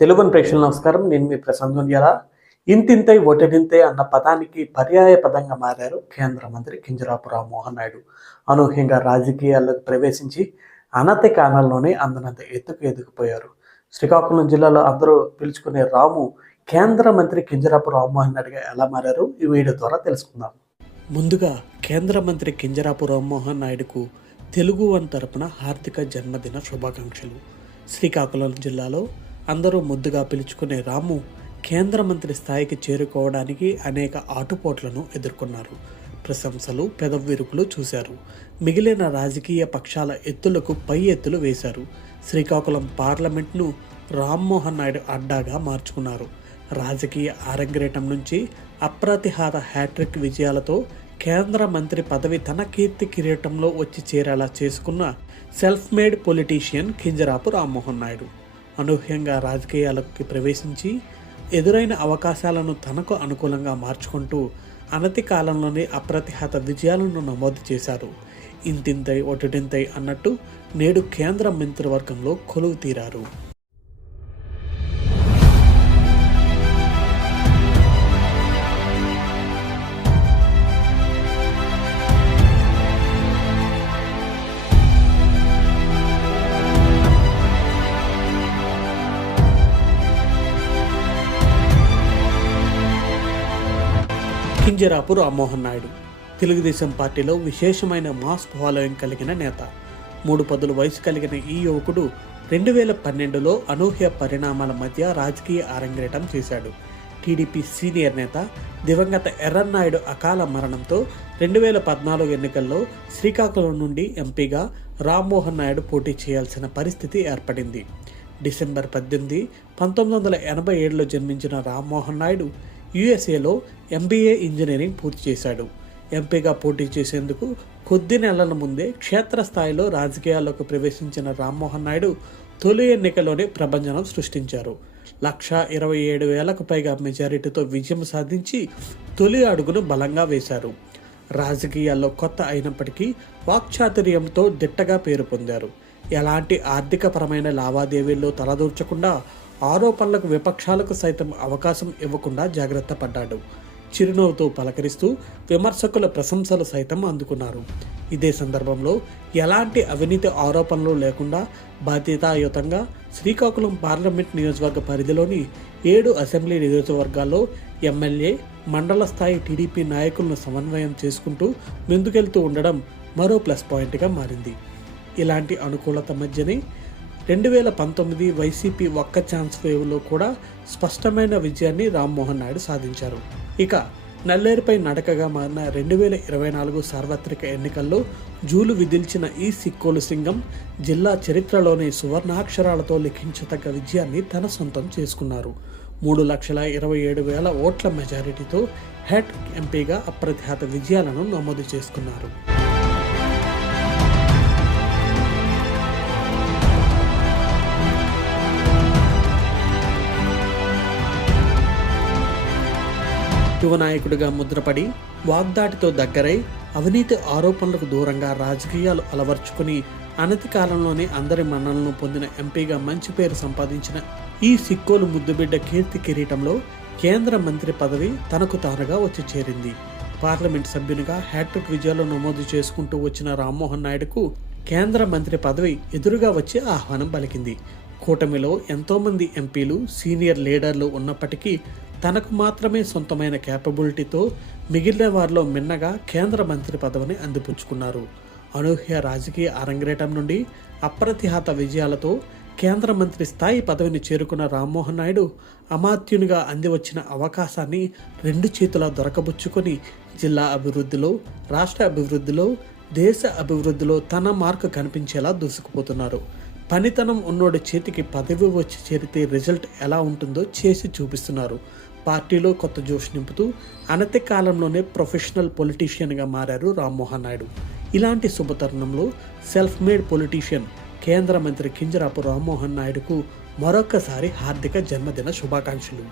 తెలుగు ప్రేక్షకులకు నమస్కారం. నేను మీ ప్రశాంత్ గుండ్యాల. ఇంతింతై ఒటెడింతై అన్న పదానికి పర్యాయ పదంగా మారారు కేంద్ర మంత్రి కింజరాపు రామ్మోహన్ నాయుడు. అనూహ్యంగా రాజకీయాల్లోకి ప్రవేశించి అనతి కాలంలోనే అందనంత ఎత్తుకు ఎదిగిపోయారు. శ్రీకాకుళం జిల్లాలో అందరూ పిలుచుకునే రాము కేంద్ర మంత్రి కింజరాపు రామ్మోహన్ నాయుడుగా ఎలా మారారు ఈ వీడియో ద్వారా తెలుసుకుందాం. ముందుగా కేంద్ర మంత్రి కింజరాపు రామ్మోహన్ నాయుడుకు తెలుగు వన్ తరపున హార్దిక జన్మదిన శుభాకాంక్షలు. శ్రీకాకుళం జిల్లాలో అందరూ ముద్దుగా పిలుచుకునే రాము కేంద్ర మంత్రి స్థాయికి చేరుకోవడానికి అనేక ఆటుపోట్లను ఎదుర్కొన్నారు. ప్రశంసలు, పెదవిరుపులు చూశారు. మిగిలిన రాజకీయ పక్షాల ఎత్తులకు పై ఎత్తులు వేశారు. శ్రీకాకుళం పార్లమెంట్ను రామ్మోహన్ నాయుడు అడ్డాగా మార్చుకున్నారు. రాజకీయ ఆరంగేటం నుంచి అప్రతిహాత హ్యాట్రిక్ విజయాలతో కేంద్ర మంత్రి పదవి తన కీర్తి కిరీటంలో వచ్చి చేరేలా చేసుకున్న self made politician Kinjarapu Rammohan Naidu అనూహ్యంగా రాజకీయాలకు ప్రవేశించి ఎదురైన అవకాశాలను తనకు అనుకూలంగా మార్చుకుంటూ అనతి కాలంలోనే అప్రతిహత విజయాలను నమోదు చేశారు. ఇంతింతై ఒటింతై అన్నట్టు నేడు కేంద్ర మంత్రివర్గంలో కొలువు తీరారు. కింజరాపు రామ్మోహన్ నాయుడు తెలుగుదేశం పార్టీలో విశేషమైన మాస్ ఫాలోయింగ్ కలిగిన నేత. 3 పదుల వయసు కలిగిన ఈ యువకుడు 2012లో అనూహ్య పరిణామాల మధ్య రాజకీయ అరంగేటం చేశాడు. టీడీపీ సీనియర్ నేత దివంగత ఎర్రన్నాయుడు అకాల మరణంతో 2014 ఎన్నికల్లో శ్రీకాకుళం నుండి ఎంపీగా రామ్మోహన్ నాయుడు పోటీ చేయాల్సిన పరిస్థితి ఏర్పడింది. డిసెంబర్ 18, 1987లో జన్మించిన రామ్మోహన్ నాయుడు యుఎస్ఏలో ఎంబీఏ ఇంజనీరింగ్ పూర్తి చేశాడు. ఎంపీగా పోటీ చేసేందుకు కొద్ది నెలల ముందే క్షేత్రస్థాయిలో రాజకీయాల్లోకి ప్రవేశించిన రామ్మోహన్ నాయుడు తొలి ఎన్నికలోనే ప్రభంజనం సృష్టించారు. 127,000కు పైగా మెజారిటీతో విజయం సాధించి తొలి అడుగును బలంగా వేశారు. రాజకీయాల్లో కొత్త అయినప్పటికీ వాక్చాతుర్యంతో దిట్టగా పేరు పొందారు. ఎలాంటి ఆర్థికపరమైన లావాదేవీల్లో తలదూర్చకుండా ఆరోపణలకు విపక్షాలకు సైతం అవకాశం ఇవ్వకుండా జాగ్రత్త పడ్డాడు. చిరునవ్వుతో పలకరిస్తూ విమర్శకుల ప్రశంసలు సైతం అందుకున్నారు. ఇదే సందర్భంలో ఎలాంటి అవినీతి ఆరోపణలు లేకుండా బాధ్యతాయుతంగా శ్రీకాకుళం పార్లమెంట్ నియోజకవర్గ పరిధిలోని 7 అసెంబ్లీ నియోజకవర్గాల్లో ఎమ్మెల్యే, మండల స్థాయి టీడీపీ నాయకులను సమన్వయం చేసుకుంటూ ముందుకెళ్తూ ఉండడం మరో ప్లస్ పాయింట్గా మారింది. ఇలాంటి అనుకూలత మధ్యనే 2019 వైసీపీ ఒక్క ఛాన్స్ వేవ్లో కూడా స్పష్టమైన విజయాన్ని రామ్మోహన్ నాయుడు సాధించారు. ఇక నల్లేరుపై నడకగా మారిన 2024 సార్వత్రిక ఎన్నికల్లో జూలు విదిల్చిన ఈ సిక్కోలు సింగం జిల్లా చరిత్రలోని సువర్ణాక్షరాలతో లిఖించదగ్గ విజయాన్ని తన సొంతం చేసుకున్నారు. 3,27,000 ఓట్ల మెజారిటీతో హెడ్ ఎంపీగా అప్రతిహత విజయాలను నమోదు చేసుకున్నారు. యువ నాయకుడిగా ముద్రపడి వాగ్దాటితో దగ్గరై అవినీతి ఆరోపణలకు దూరంగా రాజకీయాలు అలవర్చుకుని అనతి కాలంలోనే అందరి మన్ననలను పొందిన ఎంపీగా మంచి పేరు సంపాదించిన ఈ సిక్కోలు ముద్దుబిడ్డ కీర్తి కిరీటంలో కేంద్ర మంత్రి పదవి తనకు తానుగా వచ్చి చేరింది. పార్లమెంట్ సభ్యునిగా హ్యాట్రిక్ విజయాలు నమోదు చేసుకుంటూ వచ్చిన రామ్మోహన్ నాయుడుకు కేంద్ర మంత్రి పదవి ఎదురుగా వచ్చి ఆహ్వానం పలికింది. కూటమిలో ఎంతోమంది ఎంపీలు, సీనియర్ లీడర్లు ఉన్నప్పటికీ తనకు మాత్రమే సొంతమైన క్యాపబిలిటీతో మిగిలిన వారిలో మిన్నగా కేంద్ర మంత్రి పదవిని అందిపుచ్చుకున్నారు. అనూహ్య రాజకీయ అరంగేటం నుండి అప్రతిహత విజయాలతో కేంద్ర మంత్రి స్థాయి పదవిని చేరుకున్న రామ్మోహన్ నాయుడు అమాత్యునిగా అందివచ్చిన అవకాశాన్ని 2 చేతులా దొరకబుచ్చుకొని జిల్లా అభివృద్ధిలో, రాష్ట్ర అభివృద్ధిలో, దేశ అభివృద్ధిలో తన మార్కు కనిపించేలా దూసుకుపోతున్నారు. పనితనం ఉన్నోడి చేతికి పదవి వచ్చి చేరితే రిజల్ట్ ఎలా ఉంటుందో చేసి చూపిస్తున్నారు. పార్టీలో కొత్త జోష్ నింపుతూ అనతి కాలంలోనే ప్రొఫెషనల్ పొలిటీషియన్గా మారారు రామ్మోహన్ నాయుడు. ఇలాంటి శుభతరుణంలో సెల్ఫ్ మేడ్ పొలిటీషియన్ కేంద్ర మంత్రి కింజరాపు రామ్మోహన్ నాయుడుకు మరొక్కసారి హార్దిక జన్మదిన శుభాకాంక్షలు.